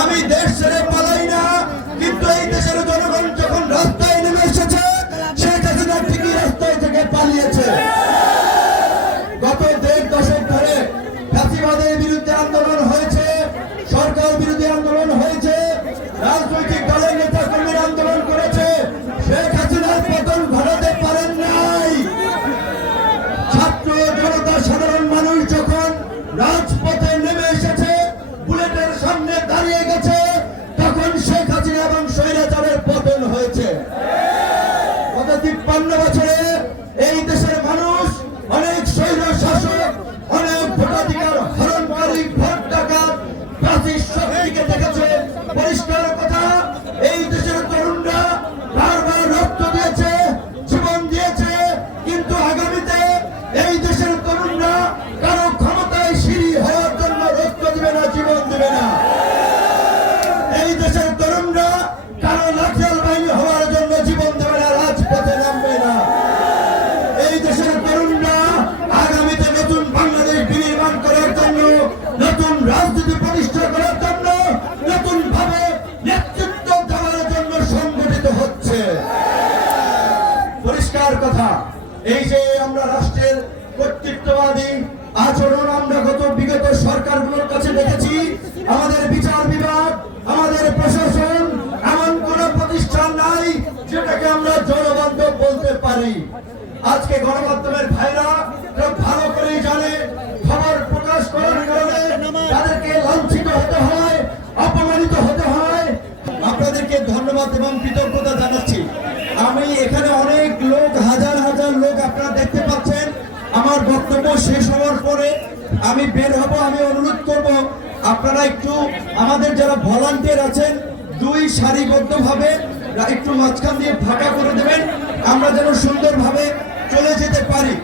আমি দেশ ছেড়ে পালাই না, কিন্তু এই দেশের জনগণ যখন রাস্তায় নেমে এসেছে, শেখ হাসিনা ঠিকই রাস্তায় থেকে পালিয়েছে। গত 1.5 দশক ধরে ফ্যাসিবাদের বিরুদ্ধে আন্দোলন হয়েছে, সরকার বিরোধী আন্দোলন হয়েছে, রাজনৈতিক দলের নেতা কর্মীরা আন্দোলন করেছে। শেখ হাসিনার পতন ঘটাতে পারেন নাই। ছাত্র জনতা সাধারণ মানুষ যখন রাজপথে নেমে এসেছে, বুলেটের সামনে দাঁড়িয়ে গেছে, তখন শেখ হাসিনা এবং স্বৈরাচারের পতন হয়েছে। গত 53 বছরে এই দেশের মানুষ অনেক স্বৈর শাসক, অনেক ভোটাধিকার হরণকারী, ভোট ডাকাত, ফ্যাসিস্ট শক্তিকে দেখেছে। পরিষ্কার কথা, এই দেশের তরুণরা বারবার রক্ত দিয়েছে, জীবন দিয়েছে, কিন্তু আগামীতে এই দেশের তরুণরা কারো ক্ষমতায় সিঁড়ি হওয়ার জন্য রক্ত দিবে না, জীবন দিবে না। এই দেশের তরুণরা কারো লাঠিয়াল বাহিনী হওয়ার জন্য জীবন দেবে না, রাজপথে নামবে না। এই দেশের তরুণরা আগামীতে নতুন বাংলাদেশ বিনির্মাণ করার জন্য, নতুন রাজনীতি প্রতিষ্ঠা করার জন্য, নতুন ভাবে নেতৃত্ব দেওয়ার জন্য সংগঠিত হচ্ছে। পরিষ্কার কথা, এই যে আমরা রাষ্ট্রের কর্তৃত্ববাদী আচরণ আমরা বিগত সরকারগুলোর কাছে দেখেছি, আমাদের বিচার বিভাগ, আমাদের প্রশাসন, এমন কোন প্রতিষ্ঠান নাই যেটাকে আমরা জনবান্ধব বলতে পারি। আজকে গণমাধ্যমের ভাইরা ভালো করেই জানে, খবর প্রকাশ করার কারণে তাদেরকে লাঞ্ছিত হতে হয়, অপমানিত হতে হয়। আপনাদেরকে ধন্যবাদ এবং কৃতজ্ঞতা জানাচ্ছি। আমি এখানে অনেক লোক, হাজার হাজার লোক আপনারা দেখতে পাচ্ছেন। আমার বক্তব্য শেষ হওয়ার পরে আমি বের হব। আমি অনুরোধ করব আপনারা একটু আমাদের যারা ভলান্টিয়ার আছেন, 2 সারিবদ্ধভাবে একটু মাঝখান দিয়ে ফাঁকা করে দেবেন, আমরা যেন সুন্দরভাবে চলে যেতে পারি।